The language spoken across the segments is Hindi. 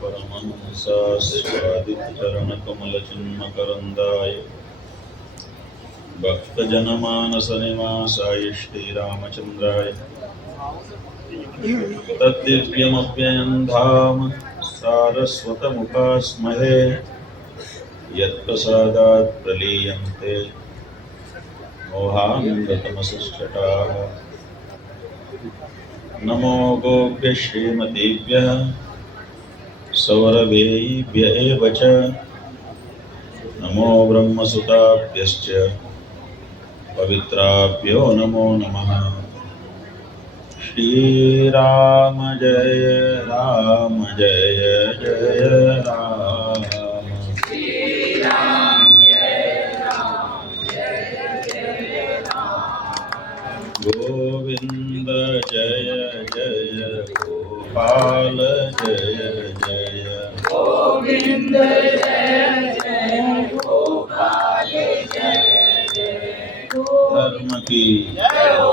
परमहंसास्वादितचरणकमलचिन्मकरन्दाय भक्तजनमानसनिवासाय श्रीरामचन्द्राय तद्दिव्यमप्ययं धाम सारस्वतमुपास्महे यत्प्रसादात् प्रलीयन्ते मोहान्धतमसश्चटाः। नमो गोभ्यः श्रीमतीभ्यः सौरभेभ्य एव च नमो ब्रह्मसुताभ्यश्च पवित्राभ्यो नमो नमः। श्रीराम जय जय जय राम। श्रीराम जय जय राम। गोविंद जय जय गोपाल जय जय गोविंद जय जय गोपाल जय जय। धर्म की जय हो,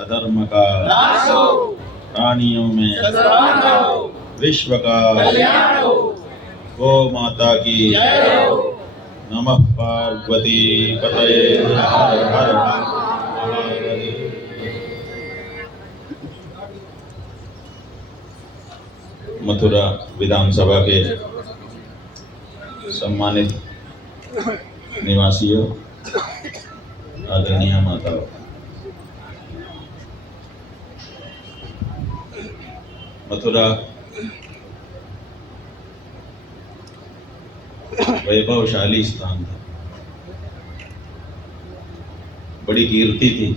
अधर्म का नाश हो, प्राणियों में सद्भाव हो, विश्व का कल्याण हो। गो माता की जय हो। नमः पार्वती पतये हर हर महादेव। मथुरा विधानसभा के सम्मानित निवासियों, आदरणीय माताओं, मथुरा वैभवशाली स्थान था, बड़ी कीर्ति थी।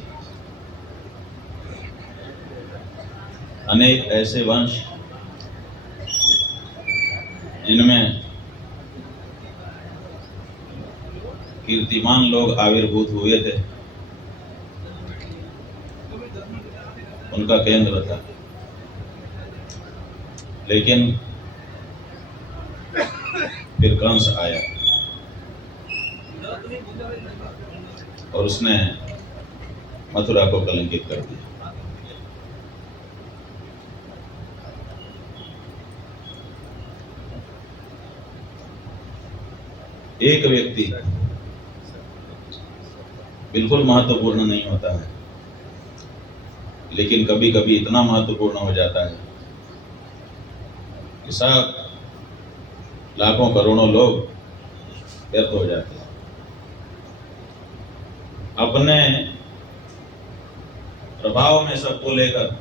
अनेक ऐसे वंश जिनमें कीर्तिमान लोग आविर्भूत हुए थे, उनका केंद्र था। लेकिन फिर कंस आया और उसने मथुरा को कलंकित कर दिया। एक व्यक्ति बिल्कुल महत्वपूर्ण नहीं होता है, लेकिन कभी कभी इतना महत्वपूर्ण हो जाता है कि सब लाखों करोड़ों लोग व्यर्थ हो जाते हैं। अपने प्रभाव में सबको लेकर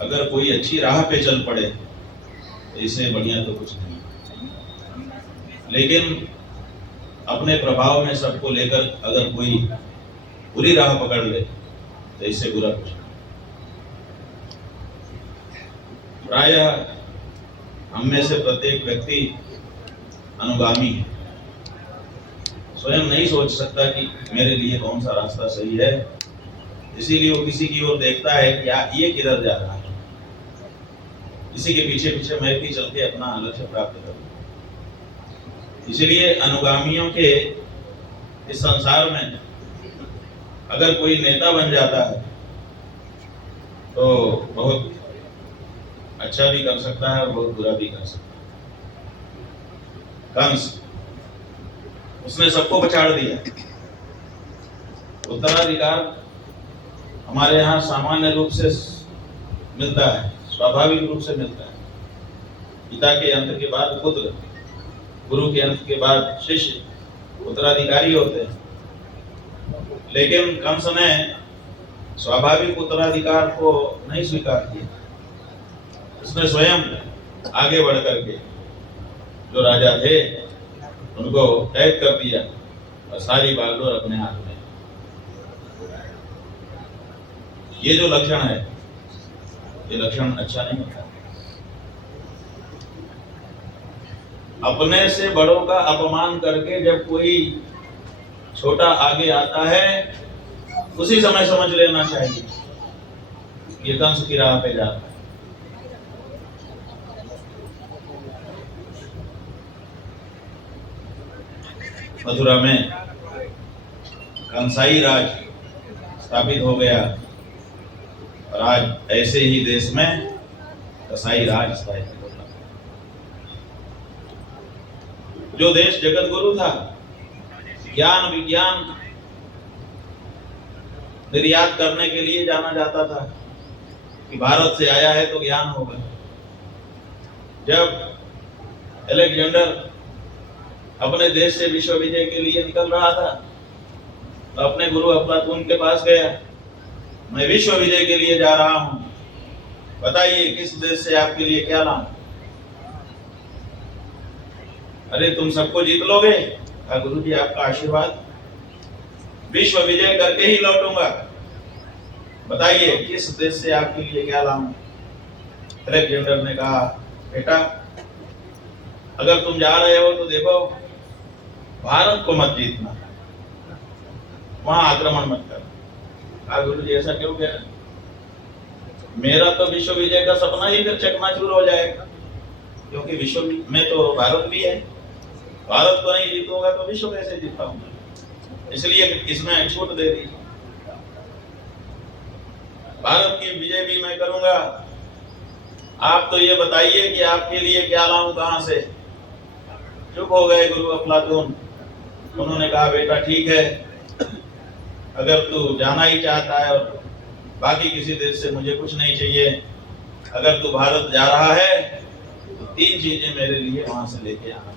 अगर कोई अच्छी राह पे चल पड़े तो इससे बढ़िया तो कुछ नहीं। लेकिन अपने प्रभाव में सबको लेकर अगर कोई बुरी राह पकड़ ले तो इससे बुरा कुछ नहीं। प्रायः हम में से प्रत्येक व्यक्ति अनुगामी है, स्वयं नहीं सोच सकता कि मेरे लिए कौन सा रास्ता सही है, इसीलिए वो किसी की ओर देखता है कि ये किधर जा रहा है, इसी के पीछे पीछे मैं भी चल के अपना लक्ष्य प्राप्त करूं। इसलिए अनुगामियों के इस संसार में अगर कोई नेता बन जाता है तो बहुत अच्छा भी कर सकता है और बहुत बुरा भी कर सकता है। कंस, उसने सबको पछाड़ दिया। उत्तराधिकार हमारे यहाँ सामान्य रूप से मिलता है, स्वाभाविक रूप से मिलता है। पिता के अंत के बाद पुत्र, गुरु के अंत के बाद शिष्य उत्तराधिकारी होते हैं। लेकिन कंस ने स्वाभाविक उत्तराधिकार को नहीं स्वीकार किया। उसने स्वयं आगे बढ़ करके जो राजा थे उनको कैद कर दिया और सारी बागडोर अपने हाथ में। ये जो लक्षण है, ये लक्षण अच्छा नहीं होता। अपने से बड़ों का अपमान करके जब कोई छोटा आगे आता है, उसी समय समझ लेना चाहिए ये कंस की राह पे जाता है। मथुरा में कंसाई राज स्थापित हो गया और आज ऐसे ही देश में कसाई राज स्थापित होता है। जो देश जगत गुरु था, ज्ञान विज्ञान निर्यात करने के लिए जाना जाता था कि भारत से आया है तो ज्ञान होगा। जब अलेक्जेंडर अपने देश से विश्व विजय के लिए निकल रहा था तो अपने गुरु अफलातून के पास गया, मैं विश्व विजय के लिए जा रहा हूं, बताइए किस देश से आपके लिए क्या लाऊं? अरे तुम सबको जीत लोगे? कहा गुरु जी आपका आशीर्वाद, विश्व विजय करके ही लौटूंगा, बताइए किस देश से आपके लिए क्या लाऊं? अलेक्जेंडर ने कहा बेटा अगर तुम जा रहे हो तो देखो भारत को मत जीतना, वहां आक्रमण मत कर। कहा गुरु जी ऐसा क्यों कह रहे? मेरा तो विश्व विजय का सपना ही फिर चकनाचूर हो जाएगा, क्योंकि विश्व में तो भारत भी है, भारत को नहीं जीतूंगा तो विश्व कैसे जीत पाऊंगा? इसलिए इसमें छूट दे दी, भारत की विजय भी मैं करूंगा, आप तो ये बताइए कि आपके लिए क्या लाऊं कहां से? चुप हो गए गुरु अफलातून। उन्होंने कहा बेटा ठीक है, अगर तू जाना ही चाहता है और बाकी किसी देश से मुझे कुछ नहीं चाहिए, अगर तू भारत जा रहा है तो 3 चीजें मेरे लिए वहां से लेके आना।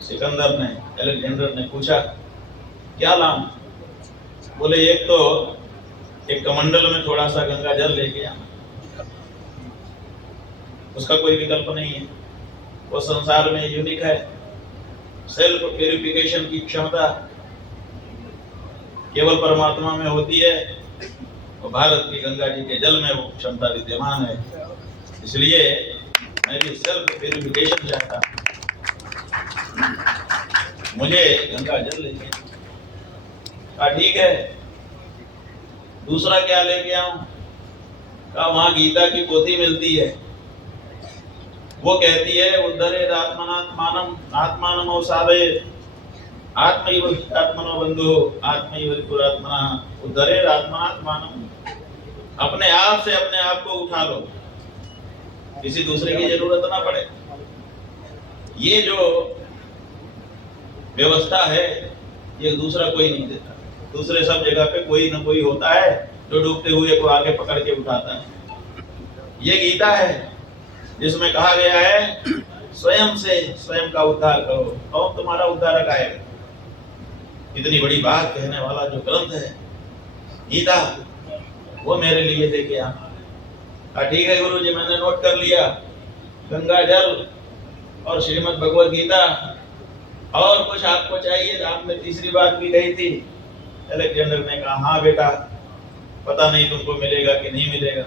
सिकंदर ने, अलेक्जेंडर ने पूछा क्या लाऊं? बोले एक तो एक कमंडल में थोड़ा सा गंगा जल लेके आना, उसका कोई विकल्प नहीं है, वो संसार में यूनिक है। सेल्फ प्यूरिफिकेशन की क्षमता केवल परमात्मा में होती है, और भारत की गंगा जी के जल में वो क्षमता विद्यमान है, इसलिए मैं भी सेल्फ प्यूरिफिकेशन चाहता, मुझे गंगा जल लेके। कहा ठीक है, दूसरा क्या लेके आऊं? कहा वहां गीता की पोथी मिलती है, वो कहती है उद्धरेद आत्मनात्मानम आत्मानम अवसादयेत् आत्मैव आत्मनो बंधु आत्मैव पुरात्मना उद्धरेद आत्मनात्मानम। अपने आप से अपने आप को उठा लो, किसी दूसरे की जरूरत ना पड़े। ये जो व्यवस्था है ये दूसरा कोई नहीं देता, दूसरे सब जगह पे कोई ना कोई होता है जो डूबते हुए को आगे पकड़ के उठाता है। ये गीता है जिसमें कहा गया है स्वयं से स्वयं का उद्धार करो, कौन तुम्हारा उद्धारक आएगा? इतनी बड़ी बात कहने वाला जो ग्रंथ है गीता, वो मेरे लिए लेके आना। ठीक है गुरु जी, मैंने नोट कर लिया, गंगा जल और श्रीमद् भगवद गीता, और कुछ आपको चाहिए? आपने तीसरी बात भी कही थी। अलेक्जेंडर ने कहा हाँ बेटा, पता नहीं तुमको मिलेगा कि नहीं मिलेगा,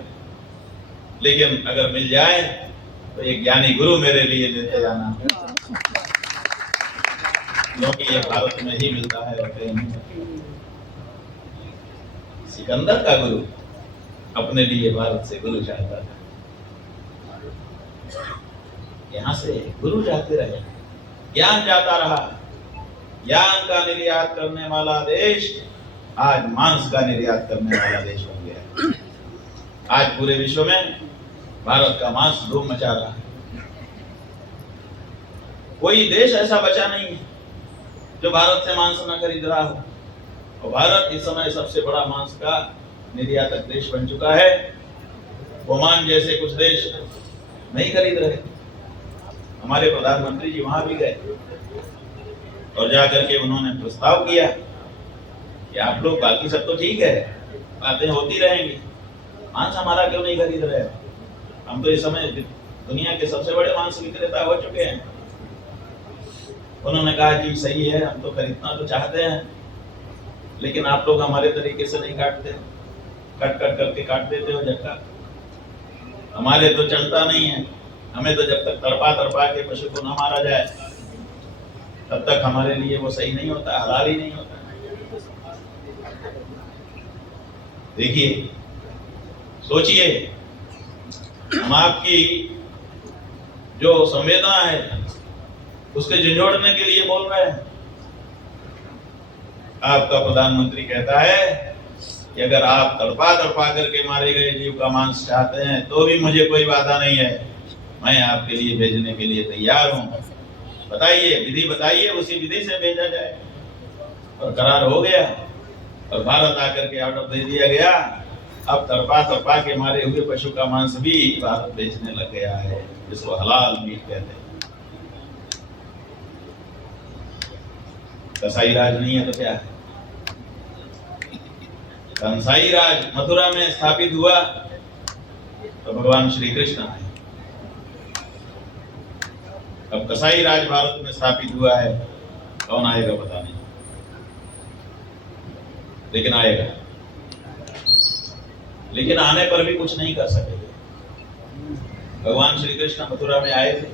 लेकिन अगर मिल जाए तो एक ज्ञानी गुरु मेरे लिए लेते जाना, क्योंकि ये भारत में ही मिलता है और कहीं नहीं। सिकंदर का गुरु अपने लिए भारत से गुरु चाहता था, यहाँ से गुरु जाते रहे, ज्ञान जाता रहा। ज्ञान का निर्यात करने वाला देश आज मांस का निर्यात करने वाला देश बन गया। आज पूरे विश्व में भारत का मांस धूम मचा रहा है। कोई देश ऐसा बचा नहीं है जो भारत से मांस न खरीद रहा हो, और भारत इस समय सबसे बड़ा मांस का निर्यातक देश बन चुका है। ओमान जैसे कुछ देश नहीं खरीद रहे। हमारे प्रधानमंत्री जी वहां भी गए और जाकर के उन्होंने प्रस्ताव किया कि आप लोग, बाकी सब तो ठीक है, बातें होती रहेंगी, मांस हमारा क्यों नहीं खरीद रहे? हम तो इस समय दुनिया के सबसे बड़े मांस विक्रेता हो चुके हैं। उन्होंने कहा जी सही है, हम तो खरीदना तो चाहते हैं, लेकिन आप लोग हमारे तरीके से नहीं काटते, कट कट करके काट देते हो झटका, हमारे तो चलता नहीं है। हमें तो जब तक तड़पा के पशु को न मारा जाए तब तक हमारे लिए वो सही नहीं होता, हलाल ही नहीं होता। देखिए, सोचिए, हम आपकी जो संवेदना है उसके झंझोड़ने के लिए बोल रहे हैं। आपका प्रधानमंत्री कहता है कि अगर आप तड़पा तड़पा करके मारे गए जीव का मांस चाहते हैं तो भी मुझे कोई बाधा नहीं है, मैं आपके लिए भेजने के लिए तैयार हूँ। बताइए, विधि बताइए, उसी विधि से भेजा जाए। और करार हो गया और भारत आकर के ऑर्डर दे दिया गया। अब तड़पा तड़पा के मारे हुए पशु का मांस भी भारत बेचने लग गया है, जिसको हलाल मीट कहते हैं। कसाई राज नहीं है तो क्या है? कंसाई राज मथुरा में स्थापित हुआ तो भगवान श्री कृष्ण आए। अब कसाई राज भारत में स्थापित हुआ है, कौन आएगा पता नहीं, लेकिन आएगा। लेकिन आने पर भी कुछ नहीं कर सकेंगे। भगवान श्री कृष्ण मथुरा में आए थे,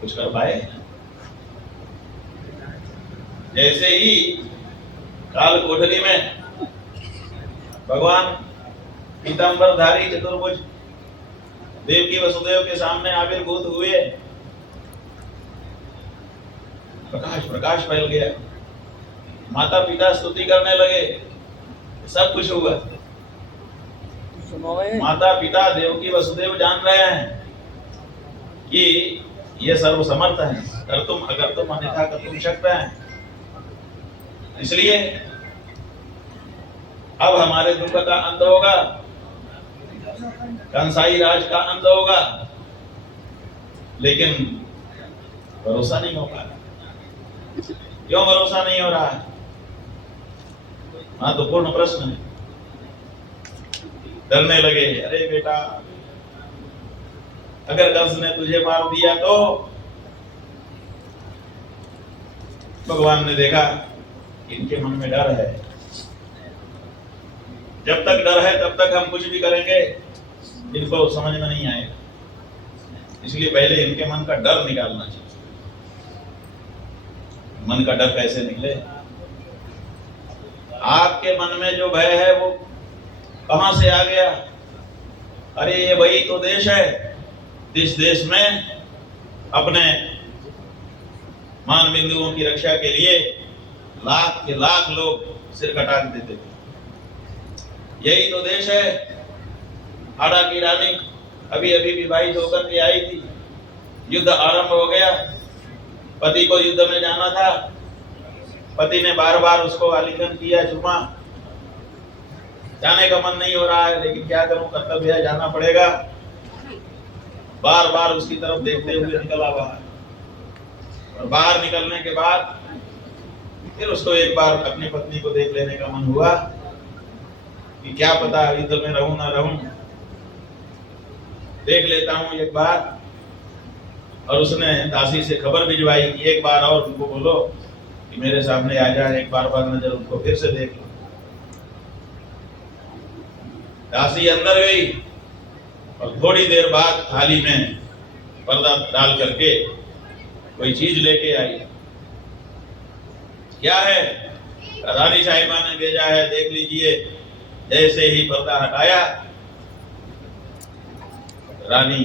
कुछ कर पाए? जैसे ही काल कोठरी में भगवान पीतांबरधारी चतुर्भुज देवकी वसुदेव के सामने आविर्भूत हुए, प्रकाश प्रकाश फैल गया, माता पिता स्तुति करने लगे, सब कुछ हुआ। माता पिता देवकी वसुदेव जान रहे हैं कि ये सर्वसमर्थ है, कर तुम अगर तुम अन्यथा कर तुम शक्त है। इसलिए अब हमारे दुख का अंत होगा, कंसाई राज का अंत होगा, लेकिन भरोसा नहीं हो पा रहा। क्यों भरोसा नहीं हो रहा है? महत्वपूर्ण प्रश्न है। डरने लगे, अरे बेटा अगर कंस ने तुझे मार दिया तो? भगवान ने देखा इनके मन में डर है, जब तक डर है तब तक हम कुछ भी करेंगे इनको समझ में नहीं आएगा, इसलिए पहले इनके मन का डर निकालना चाहिए। मन का डर कैसे निकले? आपके मन में जो भय है वो कहां से आ गया? अरे ये वही तो देश है जिस देश में अपने मान बिंदुओं की रक्षा के लिए लाख के लाख लोग सिर कटा देते थे। यही तो देश है। हाड़ा की रानी अभी अभी विवाहित होकर के आई थी, युद्ध आरंभ हो गया, पति को युद्ध में जाना था, पति ने बार बार उसको आलिंगन किया, चुमा, जाने का मन नहीं हो रहा है, लेकिन क्या करूं, कर्तव्य है, जाना पड़ेगा। बार बार उसकी तरफ देखते हुए निकला बाहर, और बाहर निकलने के बाद फिर उसको एक बार अपनी पत्नी को देख लेने का मन हुआ कि क्या पता युद्ध में रहूं ना रहूं, देख लेता हूं एक बार। और उसने दासी से खबर भिजवाई कि एक बार और उनको बोलो कि मेरे सामने आ जाए, एक बार नजर उनको फिर से देख लो। दासी अंदर गई और थोड़ी देर बाद थाली में पर्दा डाल करके कोई चीज लेके आई। क्या है? रानी साहिबा ने भेजा है, देख लीजिए। जैसे ही पर्दा हटाया, रानी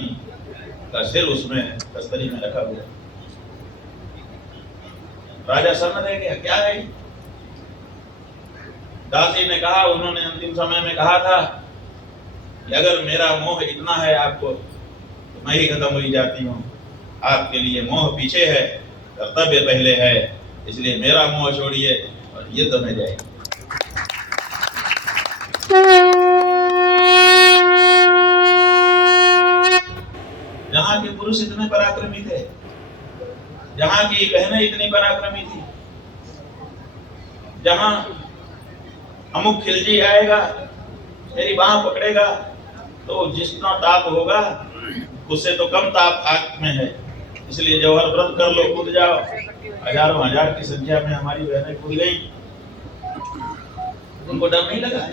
का सिर उसमें तस्तरी में रखा हुआ। राजा सन्न रह गया, क्या है? दासी ने कहा, उन्होंने अंतिम समय में कहा था कि अगर मेरा मोह इतना है आपको तो मैं ही खत्म हुई जाती हूँ, आपके लिए मोह पीछे है, कर्तव्य पहले है, इसलिए मेरा मोह छोड़िए और युद्ध में जाइए। जहां के पुरुष इतने पराक्रमी थे, जहां की बहनें इतनी पराक्रमी थी, जहां अमुक खिलजी आएगा, मेरी बाह पकड़ेगा तो जितना ताप होगा उससे तो कम ताप आग में है, इसलिए जौहर व्रत कर लो, कूद जाओ। हजारों हजार की संख्या में हमारी बहनें कूद गई, उनको डर नहीं लगा।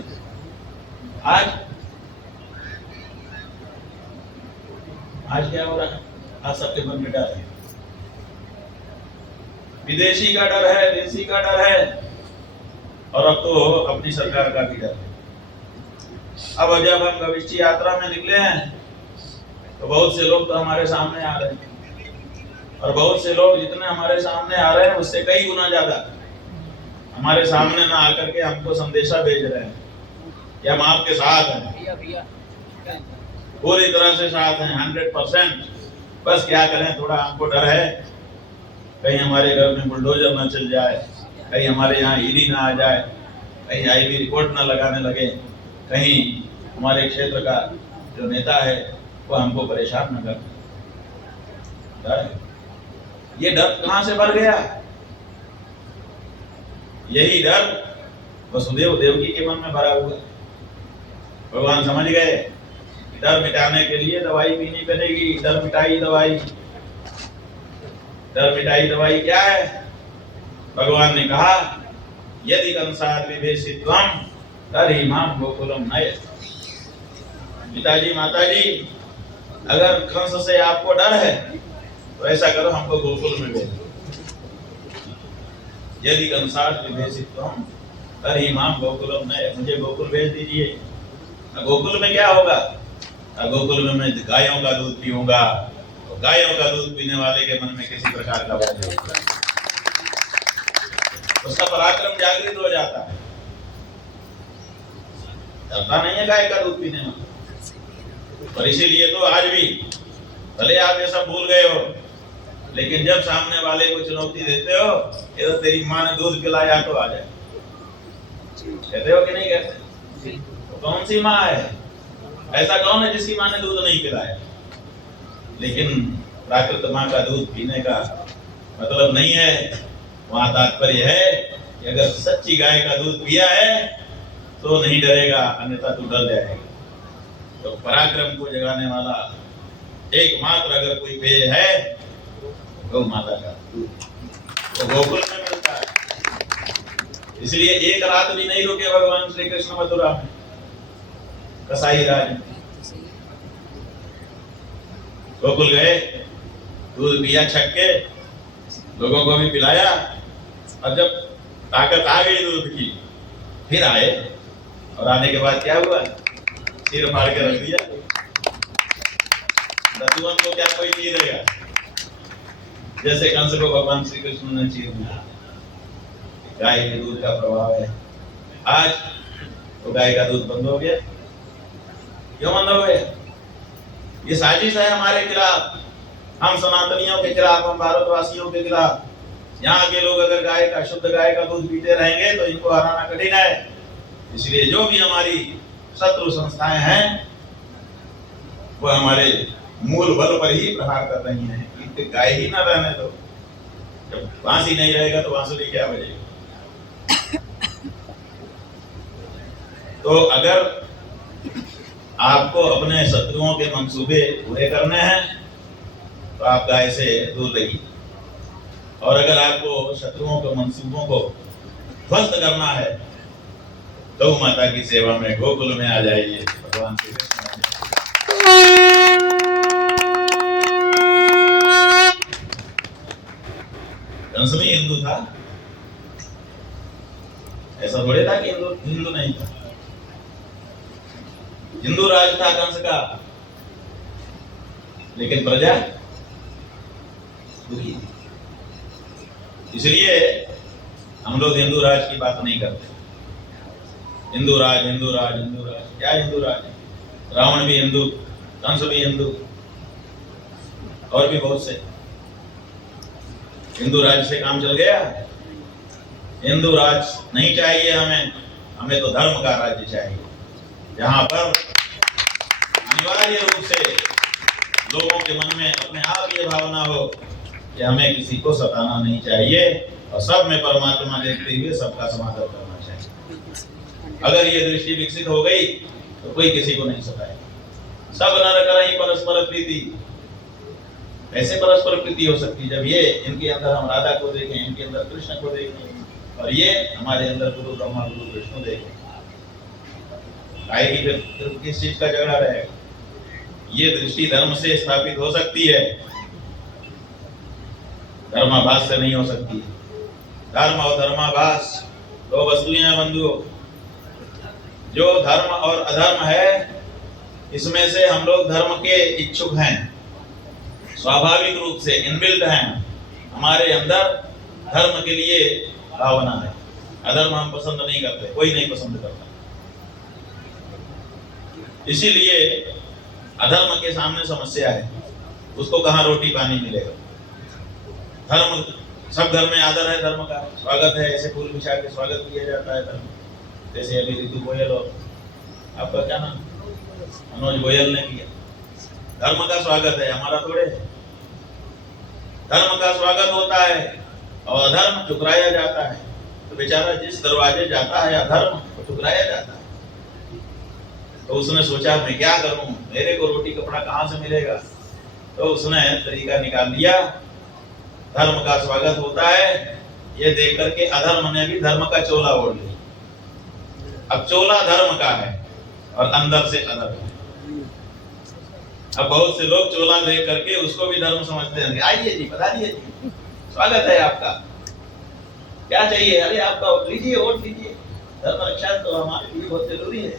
आज क्या हो रहा है? आज सबके मन में डर है, विदेशी का डर है, देशी का डर है, और अब तो अपनी सरकार का भी डर है। अब जब हम भविष्य यात्रा में निकले हैं तो बहुत से लोग तो हमारे सामने आ रहे हैं, और बहुत से लोग जितने हमारे सामने आ रहे हैं उससे कई गुना ज्यादा हमारे सामने ना आकर के हमको संदेशा भेज रहे हैं कि हम आपके साथ हैं, पूरी तरह से साथ हैं, 100%। बस क्या करें, थोड़ा हमको डर है कहीं हमारे घर में बुलडोजर ना चल जाए, कहीं हमारे यहाँ ईडी ना आ जाए, कहीं आईबी रिपोर्ट ना लगाने लगे, कहीं हमारे क्षेत्र का जो नेता है वो हमको परेशान न कर। ये डर कहां से बढ़ गया? यही डर वसुदेव देवकी के मन में भरा हुआ। भगवान समझ गए डर मिटाने के लिए दवाई पीनी पड़ेगी। डर मिटाई दवाई। डर मिटाई दवाई क्या है? भगवान ने कहा यदि कंसार विभेषित्वम तर्हि मां गोकुलम नय। पिताजी माताजी, अगर कंस से आपको डर है तो ऐसा करो, हमको गोकुल में भेजो। यदि कंसार विभेषित्वम तर्हि मां गोकुलम नय, मुझे गोकुल भेज दीजिए। गोकुल में क्या होगा? गोकुल में मैं गायों का दूध पीऊंगा। तो गायों का दूध पीने वाले के मन में किसी प्रकार का भय नहीं होता, उसका पराक्रम जागृत हो जाता है। डरता नहीं है गाय का दूध पीने में। और इसीलिए तो आज भी भले आप ये सब भूल गए हो, लेकिन जब सामने वाले को चुनौती देते हो, ये तो तेरी माँ ने दूध पिलाया तो आ जाए, कहते हो कि नहीं कहते? तो कौन सी माँ है? ऐसा कौन है जिसकी माँ ने दूध नहीं पिलाया? लेकिन प्राकृत माँ का दूध पीने का मतलब नहीं है। वहां तात्पर्य है कि अगर सच्ची गाय का दूध पिया है तो नहीं डरेगा, अन्यथा तो डर जाएगा। तो पराक्रम को जगाने वाला एकमात्र अगर कोई पेय है गौ माता का दूध, तो गोकुल में मिलता है। इसलिए एक रात भी नहीं रुके भगवान श्री कृष्ण मथुरा में। कसाई राज गोकुल गए, दूध पिया, छक के लोगों को भी पिलाया, और जब ताकत आ गई दूध की फिर आए, और आने के बाद क्या हुआ? सिर फाड़ के रख दिया। रघुवन को क्या कोई चीरेगा? जैसे कंस को भगवान श्री कृष्ण ने चीर दिया। गाय के दूध का प्रभाव है। आज तो गाय का दूध बंद हो गया। क्यों बंद हो गया? ये साजिश है हमारे खिलाफ, हम सनातनियों के खिलाफ, हम भारतवासियों के खिलाफ। यहाँ के लोग अगर गाय का, शुद्ध गाय का दूध पीते रहेंगे तो इनको हराना कठिन है। इसलिए जो भी हमारी शत्रु संस्थाएं हैं वो हमारे मूल बल पर ही प्रहार कर रही हैं कि गाय ही ना रहने दो। जब बांसी नहीं रहेगा तो बांसुरी क्या बजेगी? तो अगर आपको अपने शत्रुओं के मंसूबे पूरे करने हैं तो आप गाय से दूर रहिए, और अगर आपको शत्रुओं के मंसूबों को ध्वस्त करना है गौ माता की सेवा में गोकुल में आ जाइए। भगवान श्री कृष्ण कंस भी हिंदू था, ऐसा थोड़े था कि हिंदू नहीं था। हिंदू राज था कंस का, लेकिन प्रजा दुखी थी। इसलिए हम लोग हिंदू राज की बात नहीं करते। हिंदू राज, हिंदू राज, हिंदू राज, क्या हिंदू राज? रावण भी हिंदू, कंस भी हिंदू, और भी बहुत से। हिंदू राज से काम चल गया? हिंदू राज नहीं चाहिए हमें। हमें तो धर्म का राज्य चाहिए, जहां पर अनिवार्य रूप से लोगों के मन में अपने आप ये भावना हो कि हमें किसी को सताना नहीं चाहिए, और सब में परमात्मा देखते हुए सबका समाधान करना चाहिए। अगर ये दृष्टि विकसित हो गई तो कोई किसी को नहीं सताएगा। सब नर करहि परस्पर प्रीति। ऐसे परस्पर प्रीति हो सकती जब ये इनके अंदर हम राधा को देखें, इनके अंदर कृष्ण को देखें, और ये हमारे अंदर गुरु ब्रह्मा गुरु विष्णु देखें। आएगी फिर किस चीज का झगड़ा रहेगा? ये दृष्टि धर्म से स्थापित हो सकती है, धर्माभास से नहीं हो सकती। धर्म और धर्माभास दो वस्तुएं हैं बंधुओं। जो धर्म और अधर्म है, इसमें से हम लोग धर्म के इच्छुक हैं, स्वाभाविक रूप से इनबिल्ट हैं। हमारे अंदर धर्म के लिए भावना है, अधर्म हम पसंद नहीं करते, कोई नहीं पसंद करता। इसीलिए अधर्म के सामने समस्या है, उसको कहाँ रोटी पानी मिलेगा। धर्म, सब घर में आदर है, धर्म का स्वागत है, ऐसे फूल बिछा के स्वागत किया जाता है धर्म। जैसे अभी ऋतु गोयल और आपका क्या नाम, मनोज गोयल ने किया। धर्म का स्वागत है, हमारा थोड़े है। धर्म का स्वागत होता है और अधर्म ठुकराया जाता है। तो बेचारा जिस दरवाजे जाता है अधर्म, तो ठुकराया जाता है। तो उसने सोचा मैं क्या करूं, मेरे को रोटी कपड़ा कहां से मिलेगा। तो उसने तरीका निकाल लिया, धर्म का स्वागत होता है ये देख करके अधर्म ने भी धर्म का चोला ओढ़ लिया। अब चोला धर्म का है और अंदर से अधर्म है। अब बहुत से लोग चोला देख करके उसको भी धर्म समझते हैं। आइए जी, बताइए जी, स्वागत है आपका, क्या चाहिए, अरे आपका वोट लीजिए, वोट लीजिए, धर्म रक्षा तो हमारे लिए बहुत जरूरी है।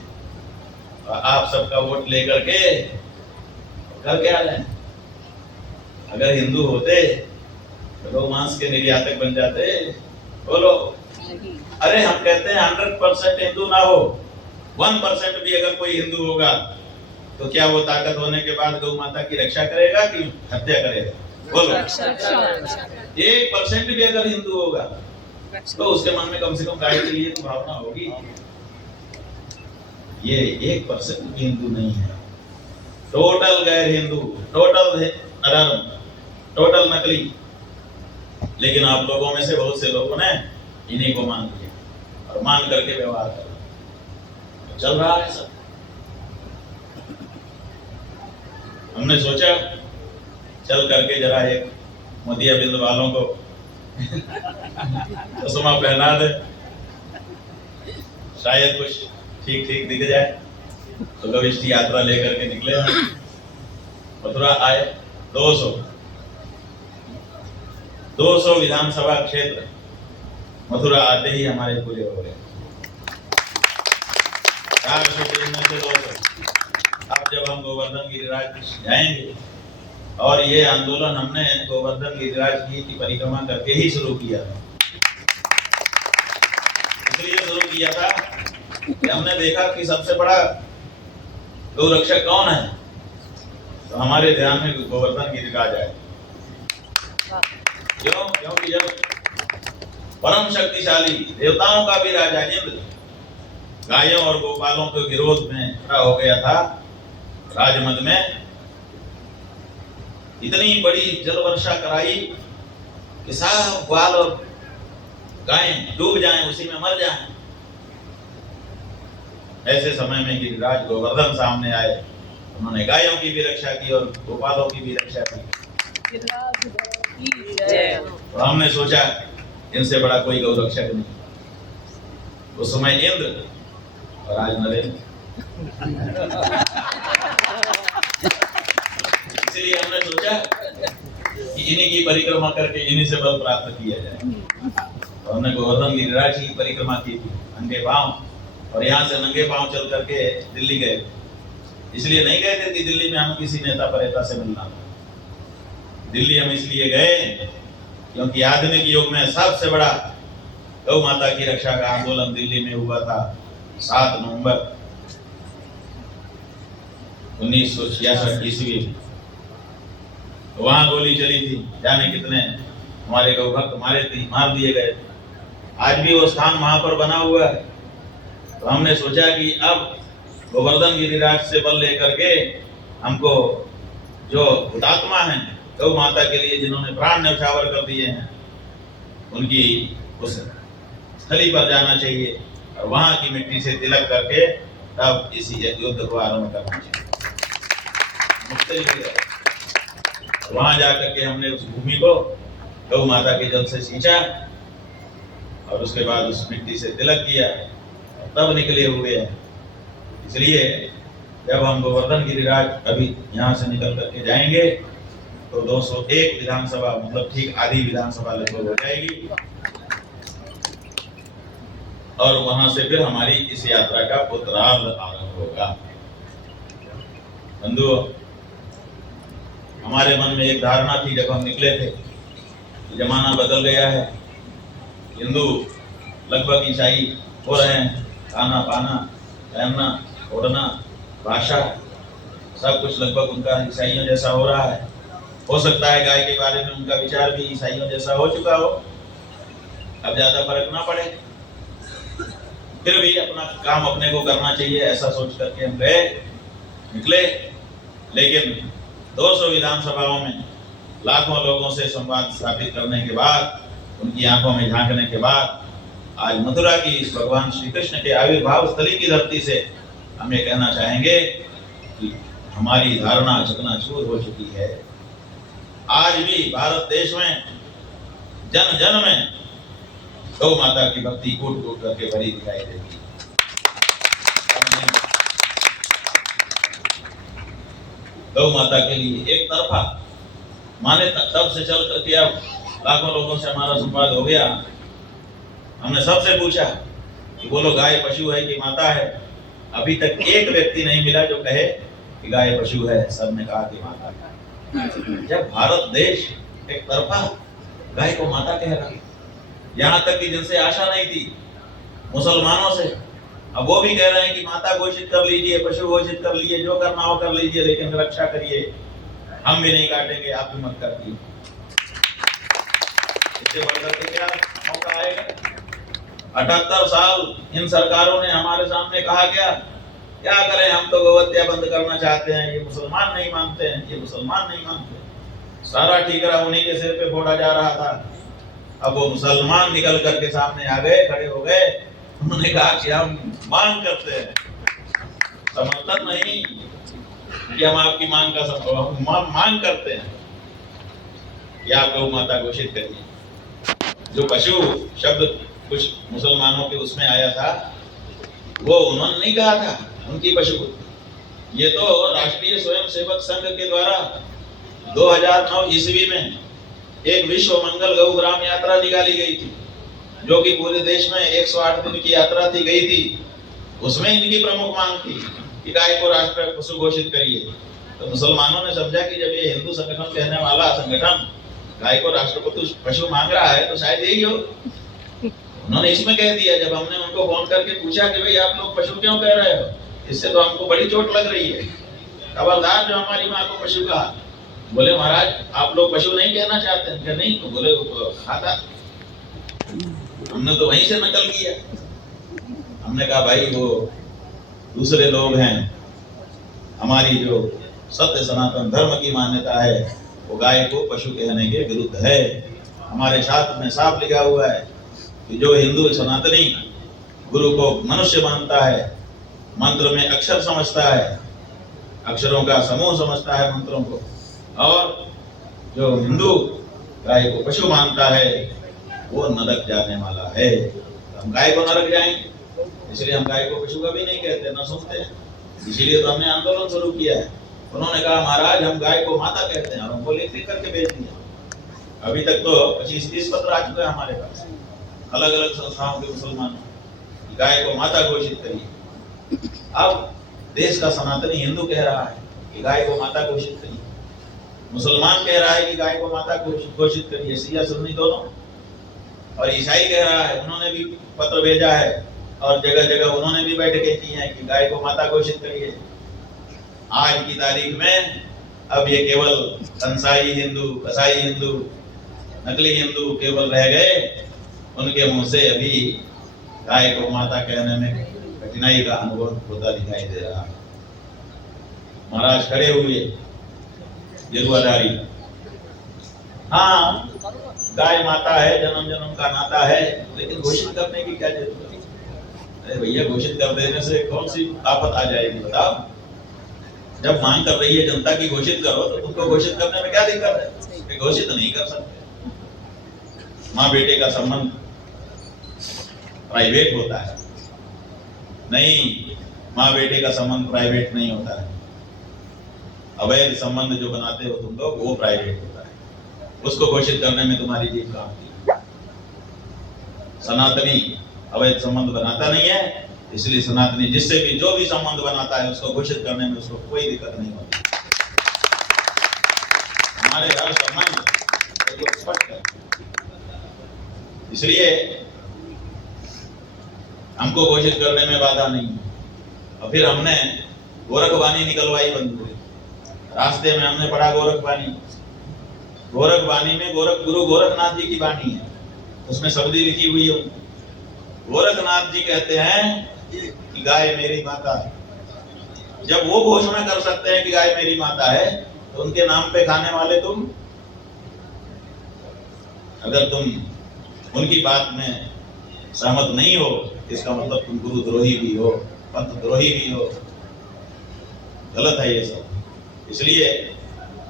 और आप सबका वोट लेकर के कर क्या लें। अगर हिंदू होते तो लोग मांस के निर्यातक बन जाते। बोलो, अरे हम कहते हैं 100% हिंदू ना हो, 1% भी अगर कोई हिंदू होगा तो क्या वो ताकत होने के बाद गौ माता की रक्षा करेगा कि हत्या करेगा। बोलो, 1% भी अगर हिंदू होगा तो उसके मन में कम से कम गाय के लिए तो भावना होगी। ये 1% भी हिंदू नहीं है, टोटल गैर हिंदू, टोटल अधर्म, टोटल नकली। लेकिन आप लोगों में से बहुत से लोगों ने इन्हीं को मान लिया और मान करके व्यवहार कर रहा, चल रहा है सब। हमने सोचा चल करके जरा एक मोतिया बिंद वालों को चश्मा पहना दे, शायद कुछ ठीक ठीक दिख जाए। तो गविष्ठ यात्रा लेकर के निकले, मथुरा आए। 200 विधानसभा क्षेत्र मथुरा आते ही हमारे पूरे हो गए। 400 में से 200। अब जब हम गोवर्धन गिरिराज जाएंगे, और ये आंदोलन हमने गोवर्धन गिरिराज की परिक्रमा करके ही शुरू किया था। इसलिए शुरू किया था कि हमने देखा कि सबसे बड़ा गौरक्षक कौन है, तो हमारे ध्यान में गोवर्धन गिरिराज आए। क्यों? क्योंकि जब परम शक्तिशाली देवताओं का भी राजा इंद्र गायों और गोपालों के विरोध में खड़ा हो गया था राजमद में, इतनी बड़ी जल वर्षा कराई कि सब ग्वाल और गायें डूब जाएं, उसी में मर जाएं। ऐसे समय में गिरिराज गोवर्धन सामने आए, उन्होंने गायों की भी रक्षा की और गोपालों की भी रक्षा की। तो हमने सोचा इनसे बड़ा कोई गौरक्षक नहीं। उस समय इंद्र और आज नरेंद्र। इसलिए हमने सोचा कि इन्हीं की परिक्रमा करके इन्हीं से बल प्राप्त किया जाए। और हमने गोवर्धन गिरिराज की परिक्रमा की थी नंगे पांव, और यहाँ से नंगे पांव चल करके दिल्ली गए। इसलिए नहीं गए थे कि दिल्ली में हम किसी नेता परेता से मिलना। दिल्ली हम इसलिए गए क्योंकि आधुनिक युग में सबसे बड़ा गौ माता की रक्षा का आंदोलन दिल्ली में हुआ था 7 नवंबर 1966 ईस्वी में। वहां गोली चली थी, जाने कितने हमारे गौ भक्त मार दिए गए। आज भी वो स्थान वहां पर बना हुआ है। तो हमने सोचा कि अब गोवर्धन गिरिराज से बल लेकर के हमको जो हुतात्मा हैं गौ माता के लिए जिन्होंने प्राण न्यौछावर कर दिए हैं, उनकी उस स्थली पर जाना चाहिए और वहां की मिट्टी से तिलक करके तब इसी युद्ध को आरंभ करना चाहिए। वहां जाकर के हमने उस भूमि को गौ माता के जल से सींचा और उसके बाद उस मिट्टी से तिलक किया, तब निकले हुए हैं। इसलिए जब हम गोवर्धन गिरिराज अभी यहाँ से निकल करके जाएंगे तो 201 विधानसभा, मतलब ठीक आधी विधानसभा लगभग हो जाएगी। और वहां से फिर हमारी इस यात्रा का उत्तरार्ध आरंभ होगा। बंधुओं, हमारे मन में एक धारणा थी जब हम निकले थे कि जमाना बदल गया है, हिंदू लगभग ईसाई हो रहे हैं। खाना पाना, पहनना, ओढ़ना, भाषा, सब कुछ लगभग उनका ईसाइयों जैसा हो रहा है। हो सकता है गाय के बारे में उनका विचार भी ईसाइयों जैसा हो चुका हो, अब ज्यादा फर्क ना पड़े। फिर भी अपना काम अपने को करना चाहिए, ऐसा सोच करके हम गए, निकले। लेकिन 200 विधानसभाओं में लाखों लोगों से संवाद स्थापित करने के बाद, उनकी आंखों में झांकने के बाद, आज मथुरा की इस भगवान श्री कृष्ण के आविर्भाव स्थली की धरती से हम ये कहना चाहेंगे कि हमारी धारणा चकनाचूर हो चुकी है। आज भी भारत देश में जन जन में गौ माता की भक्ति कूट कूट करके भरी दिखाई देती है। गौ माता के लिए एक तरफा माने तब से चल करके अब लाखों लोगों से हमारा संवाद हो गया। हमने सबसे पूछा कि बोलो गाय पशु है कि माता है? अभी तक एक व्यक्ति नहीं मिला जो कहे कि गाय पशु है। सबने कहा कि माता है। जब भारत देश एक तरफा गाय को माता कह रहा, यहाँ तक कि जिनसे आशा नहीं थी मुसलमानों से, अब वो भी कह रहे हैं कि माता घोषित कर लीजिए, पशु घोषित कर लीजिए, जो करना हो कर लीजिए, लेकिन रक्षा करिए, हम भी नहीं काटेंगे, आप भी मत काटिए। इससे बढ़कर के क्या मौका आएगा? 78 साल इन सरकारों ने हमारे सामने कहा क्या करें, हम तो गोहत्या बंद करना चाहते हैं, ये मुसलमान नहीं मानते हैं, ये मुसलमान नहीं मानते। सारा ठीकरा उन्हीं के सिर पे फोड़ा जा रहा था। अब वो मुसलमान निकल करके सामने आ गए, खड़े हो गए। उन्होंने कहा कि हम मांग करते हैं, समर्थन नहीं कि हम आपकी मांग का मांग करते हैं कि आप गौ माता घोषित करिए। जो पशु शब्द कुछ मुसलमानों के उसमें आया था, वो उन्होंने नहीं कहा था उनकी पशु को। ये तो राष्ट्रीय स्वयंसेवक संघ के द्वारा 2009 ईस्वी में एक विश्व मंगल गौ ग्राम यात्रा निकाली गई थी, जो कि पूरे देश में 108 दिन की यात्रा थी गई थी। उसमें इनकी प्रमुख मांग थी कि गाय को राष्ट्र पशु घोषित करिए। तो मुसलमानों ने समझा कि जब ये हिंदू संगठन कहने वाला संगठन गाय को राष्ट्र पशु मांग रहा है तो शायद यही हो। उन्होंने इसमें कह दिया। जब हमने उनको फोन करके पूछा कि भाई आप लोग पशु क्यों कह रहे हो, इससे तो हमको बड़ी चोट लग रही है, खबरदार जो हमारी माँ को पशु कहा। बोले महाराज आप लोग पशु नहीं कहना चाहते हैं क्या? नहीं। तो बोले खाता, हमने तो वहीं से नकल किया। हमने कहा भाई वो दूसरे लोग हैं, हमारी जो सत्य सनातन धर्म की मान्यता है वो गाय को पशु कहने के विरुद्ध है। हमारे शास्त्र में साफ लिखा हुआ है कि जो हिंदू सनातनी गुरु को मनुष्य मानता है, मंत्र में अक्षर समझता है, अक्षरों का समूह समझता है मंत्रों को, और जो हिंदू गाय को पशु मानता है वो नरक जाने वाला है। हम गाय को नरक जाएंगे, इसलिए हम गाय को पशु का भी नहीं कहते, ना सुनते हैं। इसीलिए तो हमने आंदोलन शुरू किया है। उन्होंने कहा महाराज हम गाय को माता कहते हैं, और हमको लिख करके भेज दिया। अभी तक तो 25-30 पत्र आ चुके हैं हमारे पास अलग अलग संस्थाओं के मुसलमानों, गाय को माता घोषित करिए। अब देश का सनातनी हिंदू कह रहा है कि गाय को माता घोषित करिए, मुसलमान कह रहा है कि गाय को माता घोषित करिए, सिया सुन्नी दोनों, और ईसाई कह रहा है, उन्होंने भी पत्र भेजा है और जगह जगह उन्होंने भी बैठकें की हैं कि गाय को माता घोषित करिए। आज की तारीख में अब ये केवल कंसाई हिंदू, कसाई हिंदू, नकली हिंदू केवल रह गए। उनके मुंह से अभी गाय को माता कहने में कठिनाई का अनुभव होता दिखाई दे रहा है। महाराज खड़े हुए गेरुआधारी, हाँ गाय माता है, जन्म जन्म का नाता है, लेकिन घोषित करने की क्या जरूरत है? अरे भैया घोषित कर देने से कौन सी आफत आ जाएगी बताओ? जब मांग कर रही है जनता की घोषित करो, तो तुमको घोषित करने में क्या दिक्कत है? घोषित नहीं कर सकते। माँ बेटे का संबंध प्राइवेट होता है, नहीं, माँ बेटे का संबंध प्राइवेट नहीं होता है। अवैध संबंध जो बनाते हो तुम लोग वो प्राइवेट होता है, उसको घोषित करने में तुम्हारी जीभ कांपती है। सनातनी अवैध संबंध बनाता नहीं है, इसलिए सनातनी जिससे भी जो भी संबंध बनाता है उसको घोषित करने में उसको कोई दिक्कत नहीं होती। हमारे हर संबंध स्पष्ट है। इसलिए हमको घोषित करने में बाधा नहीं है। और फिर हमने गोरखवाणी निकलवाई बंधु, रास्ते में हमने पढ़ा गोरखवाणी। गोरखवाणी में गोरख गुरु गोरखनाथ जी की वाणी है, उसमें शब्दी लिखी हुई है। गोरखनाथ जी कहते हैं कि गाय मेरी माता है। जब वो घोषणा कर सकते हैं कि गाय मेरी माता है, तो उनके नाम पे खाने वाले तुम, अगर तुम उनकी बात में सहमत नहीं हो, इसका मतलब तुम गुरुद्रोही भी हो, पंथ द्रोही भी हो। गलत है ये सब। इसलिए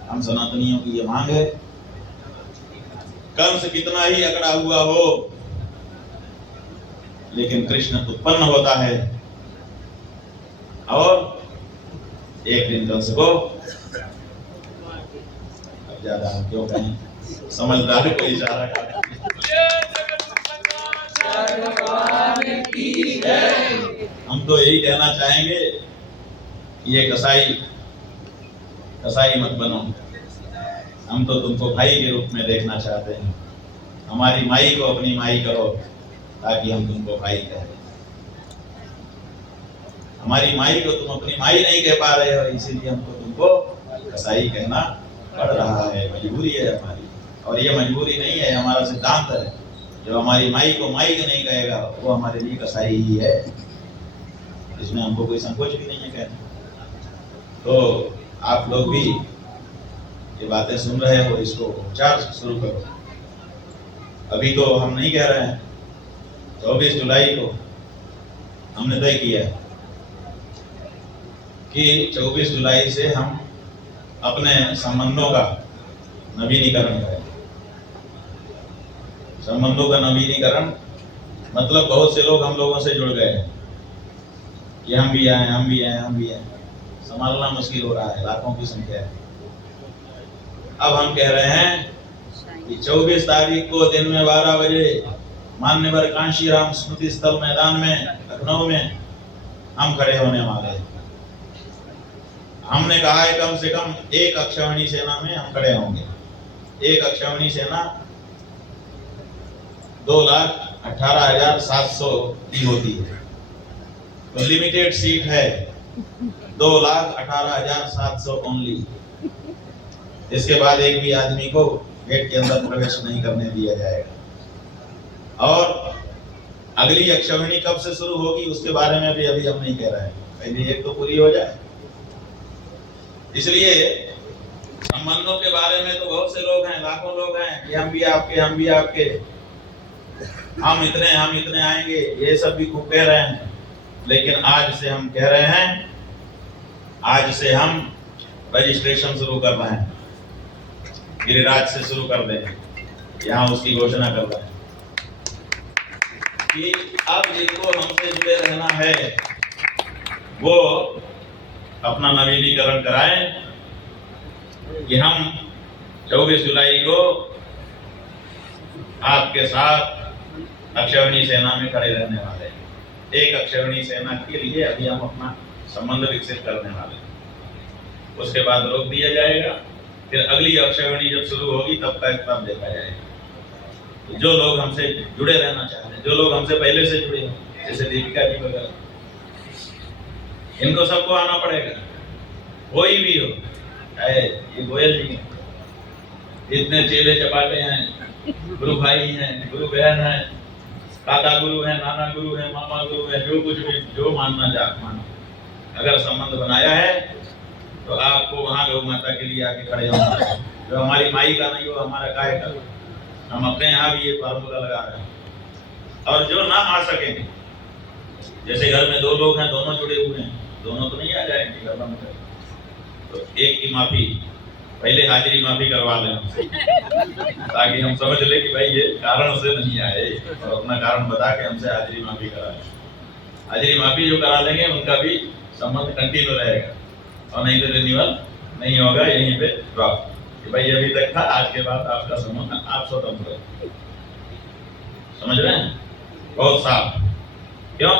हम सनातनियों की ये मांग है, कंस कितना ही अकड़ा हुआ हो, लेकिन कृष्ण उत्पन्न होता है। और एक दिन कंस को, अब ज्यादा हम क्यों कहें, समझदार को इशारा कर, हम तो यही कहना चाहेंगे कि ये कसाई मत बनो। हम तो तुमको भाई के रूप में देखना चाहते हैं। हमारी माई को अपनी माई करो, ताकि हम तुमको भाई कहें। हमारी माई को तुम अपनी माई नहीं कह पा रहे हो, इसीलिए हमको तुमको कसाई कहना पड़ रहा है। मजबूरी है हमारी, और ये मजबूरी नहीं है, हमारा सिद्धांत है। जो हमारी माई को माई के नहीं कहेगा, वो हमारे लिए कसाई ही है। इसमें हमको कोई संकोच भी नहीं है कहना। तो आप लोग भी ये बातें सुन रहे हो, इसको उपचार शुरू करो। अभी तो हम नहीं कह रहे हैं, 24 जुलाई को हमने तय किया है कि 24 जुलाई से हम अपने संबंधों का नवीनीकरण करें। संबंधों का नवीनीकरण मतलब बहुत से लोग हम लोगों से जुड़ गए हैं कि हम भी आए, हम भी आए, हम भी आए। संभालना मुश्किल हो रहा है, लाखों की संख्या है। अब हम कह रहे हैं कि 24 तारीख को दिन में 12 बजे मान्यवर कांशीराम स्मृति स्थल मैदान में लखनऊ में हम खड़े होने वाले हैं। हमने कहा है कम से कम एक अक्षौहिणी सेना में हम खड़े होंगे। एक अक्षौहिणी सेना 2,18,700 की होती है, तो लिमिटेड सीट है 2,18,700 ओनली। इसके बाद एक भी आदमी को गेट के अंदर प्रवेश नहीं करने दिया जाएगा। और अगली अक्षौहिणी कब से शुरू होगी उसके बारे में भी अभी हम नहीं कह रहे हैं, पहले एक तो पूरी हो जाए। इसलिए संबंधों के बारे में तो बहुत से लोग हैं, लाखों लोग हैं कि हम भी आपके, हम भी आपके, हम इतने आएंगे, ये सब भी खूब कह रहे हैं। लेकिन आज से हम कह रहे हैं, आज से हम रजिस्ट्रेशन शुरू कर रहे हैं। गिरिराज से शुरू कर दें, यहाँ उसकी घोषणा कर रहे हैं कि अब जिनको हमसे जुड़े रहना है वो अपना नवीनीकरण कराएं कि हम 24 जुलाई को आपके साथ अक्षौहिणी सेना में खड़े रहने वाले हैं। एक अक्षौहिणी सेना के लिए अभी हम अपना संबंध विकसित करने वाले हैं। उसके बाद रोक दिया जाएगा, फिर अगली अक्षौहिणी जब शुरू होगी तब देखा जाएगा। तो जो लोग हमसे जुड़े रहना चाहते हैं, जो लोग हमसे पहले से जुड़े हैं, जैसे दीपिका जी वगैरह, इनको सबको आना पड़ेगा। कोई भी हो, चाहे ये गोयल जी हैं, इतने चेले चपाटे हैं, गुरु भाई हैं, गुरु बहन हैं, दादा गुरु हैं, नाना गुरु हैं, मामा गुरु हैं, जो कुछ भी जो मानना चाह मानो। अगर संबंध बनाया है तो आपको वहाँ गौ माता के लिए आके खड़े होना है। जो हमारी माई का नहीं हो, हमारा काहे का। हम अपने यहाँ भी ये फार्मूला लगा रहे हैं। और जो ना आ सकेंगे, जैसे घर में 2 लोग हैं, दोनों जुड़े हुए हैं, दोनों तो नहीं आ जाएंगे घर में, तो एक की माफी, पहले हाजिरी माफी करवा लें हमसे, ताकि हम समझ ले कि भाई ये कारण से नहीं आए, और अपना कारण बता के हमसे हाजिरी माफी करा लें। हाजिरी माफी जो करा लेंगे उनका भी संबंध कंटिन्यू रहेगा, और नहीं तो रिन्यूअल नहीं होगा, यहीं पे ड्रॉप कि भाई अभी तक था, आज के बाद आपका संबंध आप स्वतंत्र है। समझ रहे हैं? बहुत साफ। क्यों?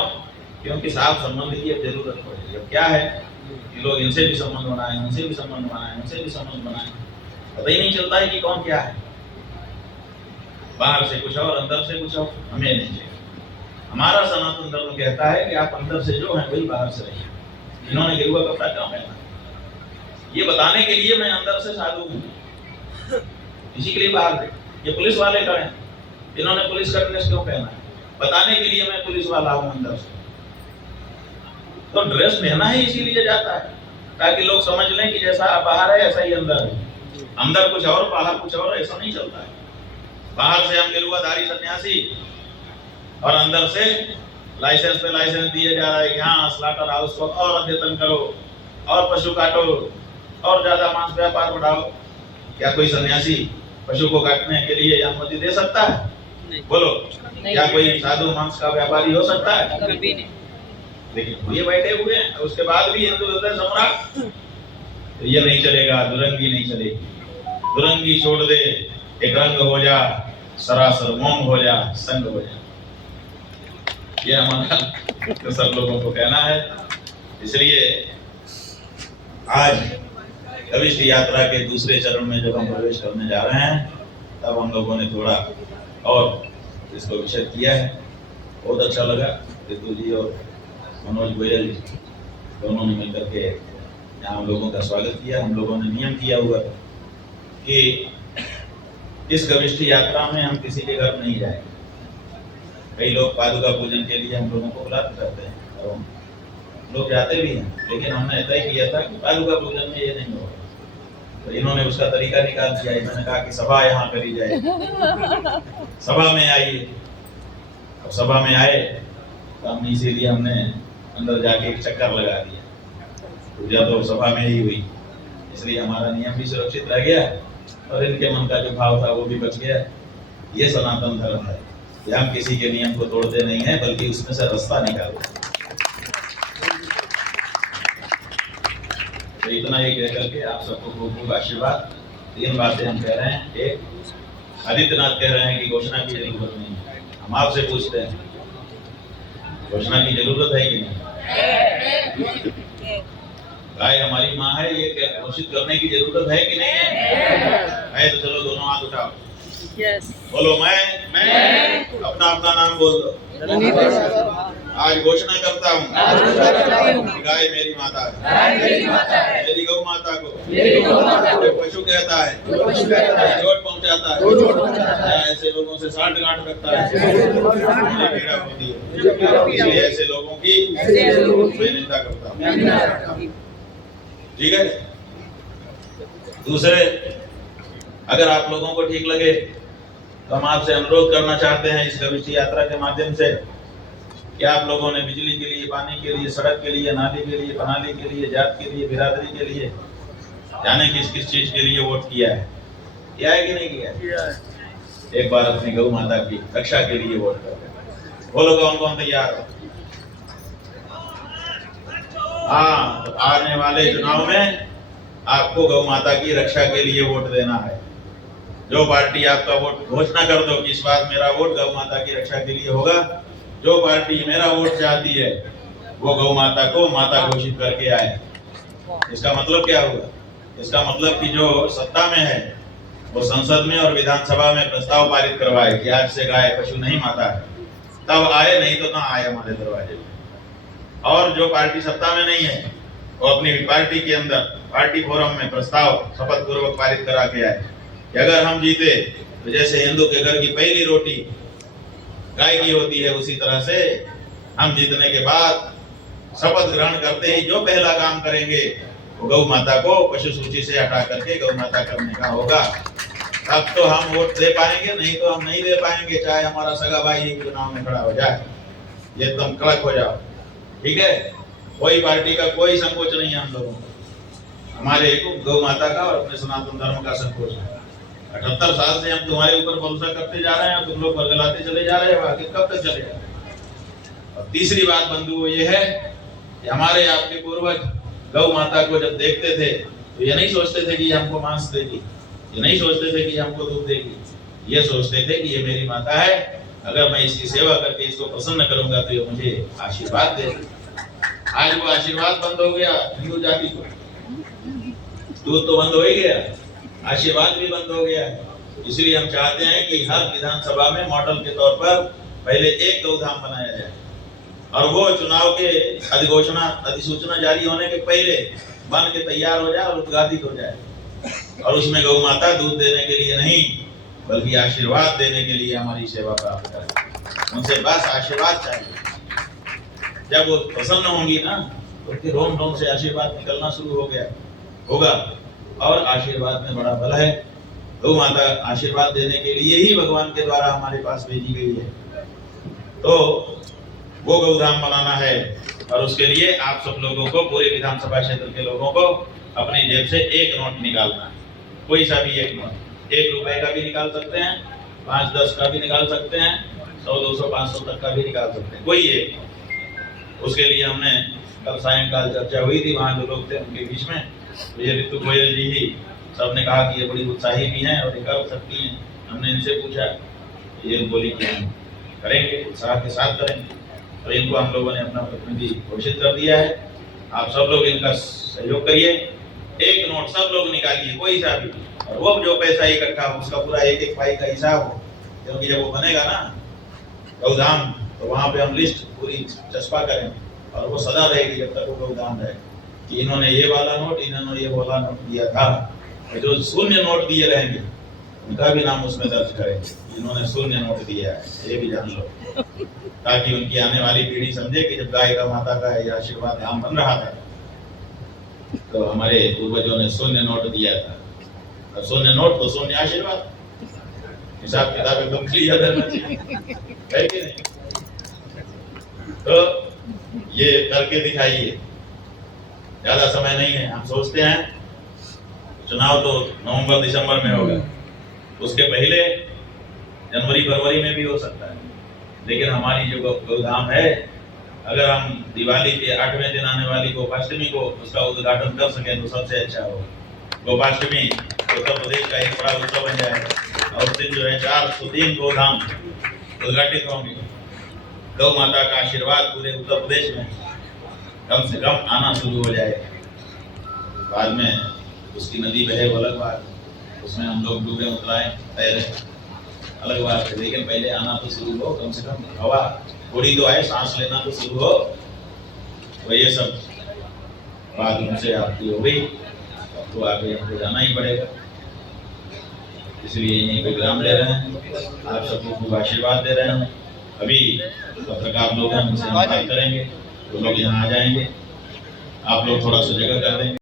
क्योंकि साफ संबंध की अब जरूरत पड़ेगी। अब क्या है कि लोग इनसे भी संबंध बनाए, उनसे भी संबंध बनाए, उनसे भी संबंध बनाए, पता ही नहीं चलता है कि कौन क्या है। बाहर से कुछ और, अंदर से कुछ और, हमें नहीं चाहिए। हमारा सनातन धर्म कहता है कि आप अंदर से जो है वही बाहर से रहिए। इन्होंने गेरुआ कपड़ा क्यों पहना, ये बताने के लिए मैं अंदर से साधु हूँ, इसी के लिए बाहर थे। ये पुलिस वाले करें, इन्होंने पुलिस का ड्रेस क्यों पहना है, बताने के लिए मैं पुलिस वाला हूँ अंदर से। तो ड्रेस पहना ही इसीलिए जाता है ताकि लोग समझ लें कि जैसा बाहर है ऐसा ही अंदर है। अंदर कुछ और बाहर कुछ और, ऐसा नहीं चलता है। बाहर से हम गेरुआधारी सन्यासी और अंदर से लाइसेंस पे लाइसेंस दिए जा रहा है, यहाँ स्लॉटर हाउस को और अद्यतन करो और पशु काटो और ज्यादा मांस व्यापार बढ़ाओ। क्या कोई सन्यासी पशु को काटने के लिए अनुमति दे सकता है? बोलो, क्या कोई साधु मांस का व्यापारी हो सकता है? कभी नहीं। लेकिन ये बैठे हुए हैं, उसके बाद भी हिंदू हृदय सम्राट। तो ये नहीं चलेगा, दुरंगी नहीं चलेगी। दुरंगी छोड़ दे, एक रंग हो जा, सरासर मोम हो जा, संग हो जा। ये हमारा तो सब लोगों को कहना है। इसलिए आज कविष्ठ यात्रा के दूसरे चरण में जब हम प्रवेश करने जा रहे हैं, तब हम लोगों ने थोड़ा और इसको विषय किया है। बहुत अच्छा लगा, रितु जी और मनोज गोयल जी दोनों ने मिलकर के यहाँ हम लोगों का स्वागत किया। हम लोगों ने नियम किया हुआ कि इस कविष्ठ यात्रा में हम किसी के घर नहीं जाएंगे। कई लोग पादुका पूजन के लिए हम लोगों को बुलाते रहते हैं और हम लोग जाते भी हैं, लेकिन हमने तय किया था कि पादुका पूजन में ये नहीं होगा। तो इन्होंने उसका तरीका निकाल दिया। इन्होंने कहा कि सभा यहाँ करी जाए, सभा में आइए। अब सभा में आए तो हमने इसीलिए हमने अंदर जाके एक चक्कर लगा दिया। पूजा तो सभा में ही हुई, इसलिए हमारा नियम भी सुरक्षित रह गया और इनके मन का जो भाव था वो भी बच गया। ये सनातन धर्म है, हम किसी के नियम को तोड़ते नहीं हैं, बल्कि उसमें से रास्ता निकालते हैं। तो इतना ही कह करके आप सबको खूब खूब आशीर्वाद। 3 बातें हम कह रहे हैं। एक, आदित्यनाथ कह रहे हैं कि घोषणा की जरूरत नहीं है। हम आपसे पूछते हैं, घोषणा की जरूरत है कि नहीं? गाय हमारी माँ है, ये घोषित करने की जरूरत है कि नहीं है? तो चलो दोनों हाथ उठाओ। Yes. बोलो, मैं अपना अपना नाम बोल दो। आज घोषणा करता हूँ, गाय मेरी माता है, मेरी गौ माता को जो पशु कहता है, चोट पहुँचाता है, ऐसे लोगों से साठ गांठ रखता है, पीड़ा होती है। इसलिए ऐसे लोगों की मैं निंदा करता हूँ। ठीक है। दूसरे, अगर आप लोगों को ठीक लगे तो हम आपसे अनुरोध करना चाहते हैं इस कविष्ठ यात्रा के माध्यम से कि आप लोगों ने बिजली के लिए, पानी के लिए, सड़क के लिए, नाली के लिए, प्रणाली के लिए, जात के लिए, बिरादरी के लिए, जाने किस किस चीज के लिए वोट किया है कि नहीं किया है? एक बार अपनी गौ माता की रक्षा के लिए वोट कर। बोलो, कौन कौन तैयार हो? हाँ, तो आने वाले चुनाव में आपको गौ माता की रक्षा के लिए वोट देना है। जो पार्टी आपका वोट, घोषणा कर दो कि इस बार मेरा वोट गौ माता की रक्षा के लिए होगा। जो पार्टी मेरा वोट चाहती है वो गौ माता को माता घोषित करके आए। इसका मतलब क्या हुआ? इसका मतलब कि जो सत्ता में है वो संसद में और विधानसभा में प्रस्ताव पारित करवाए कि आज से गाय पशु नहीं माता है, तब आए, नहीं तो ना आए हमारे दरवाजे में। और जो पार्टी सत्ता में नहीं है वो अपनी पार्टी के अंदर पार्टी फोरम में प्रस्ताव शपथ पूर्वक पारित करा के आए कि अगर हम जीते तो जैसे हिंदू के घर की पहली रोटी गाय की होती है, उसी तरह से हम जीतने के बाद शपथ ग्रहण करते ही जो पहला काम करेंगे वो गौ माता को पशु सूची से हटा करके गौ माता करने का होगा। तब तो हम वोट दे पाएंगे, नहीं तो हम नहीं दे पाएंगे, चाहे हमारा सगा भाई ही चुनाव में खड़ा हो जाए। ये एकदम कड़क हो जाओ, ठीक है? कोई पार्टी का कोई संकोच नहीं है हम लोगों को। हमारे गौ माता का और अपने सनातन धर्म का संकोच है। 78 साल से हम तुम्हारे ऊपर भरोसा करते जा रहे हैं और तुम लोग बरगलाते चले जा रहे हो, आखिर कब तक चलेगा? और तीसरी बात बंधुओं ये है कि हमारे आपके पूर्वज गौ माता को जब देखते थे तो ये नहीं सोचते थे कि ये हमको मांस देगी, ये नहीं सोचते थे कि हमको दूध देगी, ये सोचते थे कि ये मेरी माता है, अगर मैं इसकी सेवा करके इसको प्रसन्न करूंगा तो ये मुझे आशीर्वाद देगी। आज वो आशीर्वाद बंद हो गया हिंदू जाति को। दूध तो बंद हो ही गया, आशीर्वाद भी बंद हो गया। इसलिए हम चाहते हैं कि हर विधानसभा में मॉडल के तौर पर पहले एक गौधाम बनाया जाए और वो चुनाव के अधिसूचना जारी होने के पहले बन के तैयार हो जाए और उद्घाटित हो जाए। और उसमें गौ माता दूध देने के लिए नहीं बल्कि आशीर्वाद देने के लिए हमारी सेवा प्राप्त करे। उनसे बस आशीर्वाद चाहिए। जब वो प्रसन्न होंगी ना तो फिर रोम रोम से आशीर्वाद निकलना शुरू होगा। और आशीर्वाद में बड़ा बल है। गौ माता आशीर्वाद देने के लिए ही भगवान के द्वारा हमारे पास भेजी गई है। तो वो गौधाम बनाना है और उसके लिए आप सब लोगों को, पूरे विधानसभा क्षेत्र के लोगों को अपनी जेब से एक नोट निकालना है। कोई सा भी एक नोट, 1 रुपए का भी निकाल सकते हैं, 5-10 का भी निकाल सकते हैं, 100, 200, 500 तक का भी निकाल सकते हैं, कोई एक। उसके लिए हमने कल सायंकाल चर्चा हुई थी, वहाँ जो लोग थे उनके बीच में, तो ये ऋतु गोयल जी ही सबने कहा कि ये बड़ी उत्साही भी हैं और ये कर सकती हैं। हमने इनसे पूछा, ये बोली कि हम करेंगे, उत्साह के साथ करेंगे। तो इनको हम लोगों ने अपना प्रतिनिधि घोषित कर दिया है। आप सब लोग इनका सहयोग करिए। एक नोट सब लोग निकालिए, कोई सा भी, और वो जो पैसा इकट्ठा हो उसका पूरा एक पाई का हिसाब हो। क्योंकि जब वो बनेगा ना गौधाम, तो वहाँ पे हम लिस्ट पूरी चस्पा करेंगे और वो सदा रहेगी जब तक वो गौधाम रहे कि इन्होंने ये वाला नोट, इन्होंने ये वाला नोट दिया था। और जो शून्य नोट दिए रहेंगे उनका भी नाम उसमें दर्ज करेंगे, इन्होंने शून्य नोट दिया है, ये भी जान लो, ताकि उनकी आने वाली पीढ़ी समझे कि जब गाय का माता का ये आशीर्वाद धाम बन रहा था तो हमारे पूर्वजों ने शून्य नोट दिया था। और शून्य नोट तो शून्य आशीर्वाद, हिसाब किताब एकदम क्लियर रहना चाहिए, है कि नहीं? तो ये करके दिखाइए, ज्यादा समय नहीं है। हम सोचते हैं चुनाव तो नवंबर-दिसंबर में होगा, उसके पहले जनवरी-फरवरी में भी हो सकता है। लेकिन हमारी जो गौधाम है, अगर हम दिवाली के 8वें दिन आने वाली गोपाष्टमी को उसका उद्घाटन कर सकें तो सबसे अच्छा हो। गोपाष्टमी उत्तर प्रदेश का एक बड़ा उत्सव बन जाएगा और उस दिन जो है 403 गौधाम उद्घाटित होंगे। गौ माता का आशीर्वाद पूरे उत्तर प्रदेश में कम से कम आना शुरू हो जाएगा। बाद में उसकी नदी बहे वो अलग बात, उसमें हम लोग डूबे उतराएं तैरे अलग बात है, लेकिन पहले आना तो शुरू हो, कम से कम हवा थोड़ी तो आए, सांस लेना तो शुरू हो। तो ये सब बात उनसे आपकी हो गई, तो आगे हमको जाना ही पड़ेगा, इसलिए यहीं पे विराम ले रहे हैं। आप सब लोग को आशीर्वाद दे रहे हैं। अभी तब तक आप लोग हमसे बात करेंगे, तो लोग यहाँ आ जाएंगे, आप लोग थोड़ा सा जगह कर देंगे।